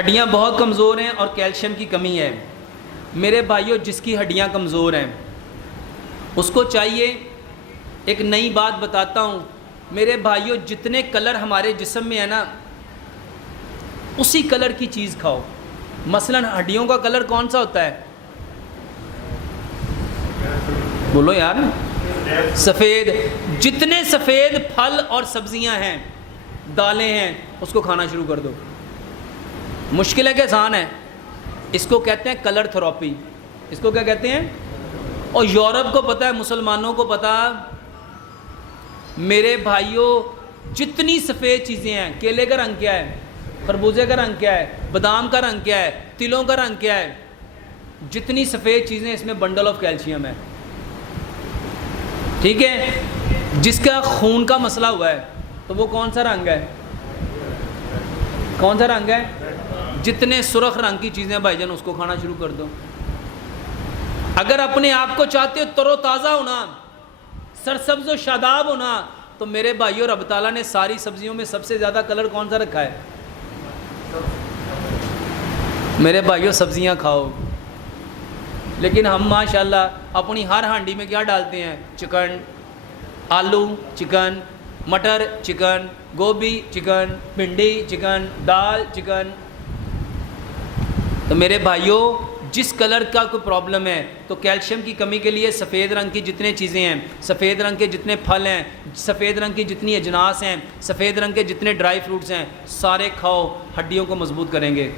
ہڈیاں بہت کمزور ہیں اور کیلشیم کی کمی ہے۔ میرے بھائیوں، جس کی ہڈیاں کمزور ہیں اس کو چاہیے، ایک نئی بات بتاتا ہوں میرے بھائیوں، جتنے کلر ہمارے جسم میں ہے نا اسی کلر کی چیز کھاؤ۔ مثلا ہڈیوں کا کلر کون سا ہوتا ہے؟ بولو یار، سفید۔ جتنے سفید پھل اور سبزیاں ہیں، دالیں ہیں، اس کو کھانا شروع کر دو۔ مشکل ہے کہ آسان ہے؟ اس کو کہتے ہیں کلر تھراپی۔ اس کو کیا کہتے ہیں؟ اور یورپ کو پتہ ہے، مسلمانوں کو پتہ، میرے بھائیوں جتنی سفید چیزیں ہیں، کیلے کا رنگ کیا ہے، خربوزے کا رنگ کیا ہے، بادام کا رنگ کیا ہے، تلوں کا رنگ کیا ہے، جتنی سفید چیزیں اس میں بنڈل آف کیلشیم ہے۔ ٹھیک ہے؟ جس کا خون کا مسئلہ ہوا ہے تو وہ کون سا رنگ ہے؟ کون سا رنگ ہے؟ جتنے سرخ رنگ کی چیزیں بھائی جان اس کو کھانا شروع کر دو۔ اگر اپنے آپ کو چاہتے ہو تر و تازہ ہونا، سرسبز و شاداب ہونا، تو میرے بھائیوں رب تعالیٰ نے ساری سبزیوں میں سب سے زیادہ کلر کون سا رکھا ہے؟ میرے بھائیوں سبزیاں کھاؤ، لیکن ہم ماشاءاللہ اپنی ہر ہانڈی میں کیا ڈالتے ہیں؟ چکن، آلو چکن، مٹر چکن، گوبھی چکن، بھنڈی چکن، دال چکن۔ تو میرے بھائیوں جس کلر کا کوئی پرابلم ہے تو کیلشیم کی کمی کے لیے سفید رنگ کی جتنے چیزیں ہیں، سفید رنگ کے جتنے پھل ہیں، سفید رنگ کی جتنی اجناس ہیں، سفید رنگ کے جتنے ڈرائی فروٹس ہیں، سارے کھاؤ، ہڈیوں کو مضبوط کریں گے۔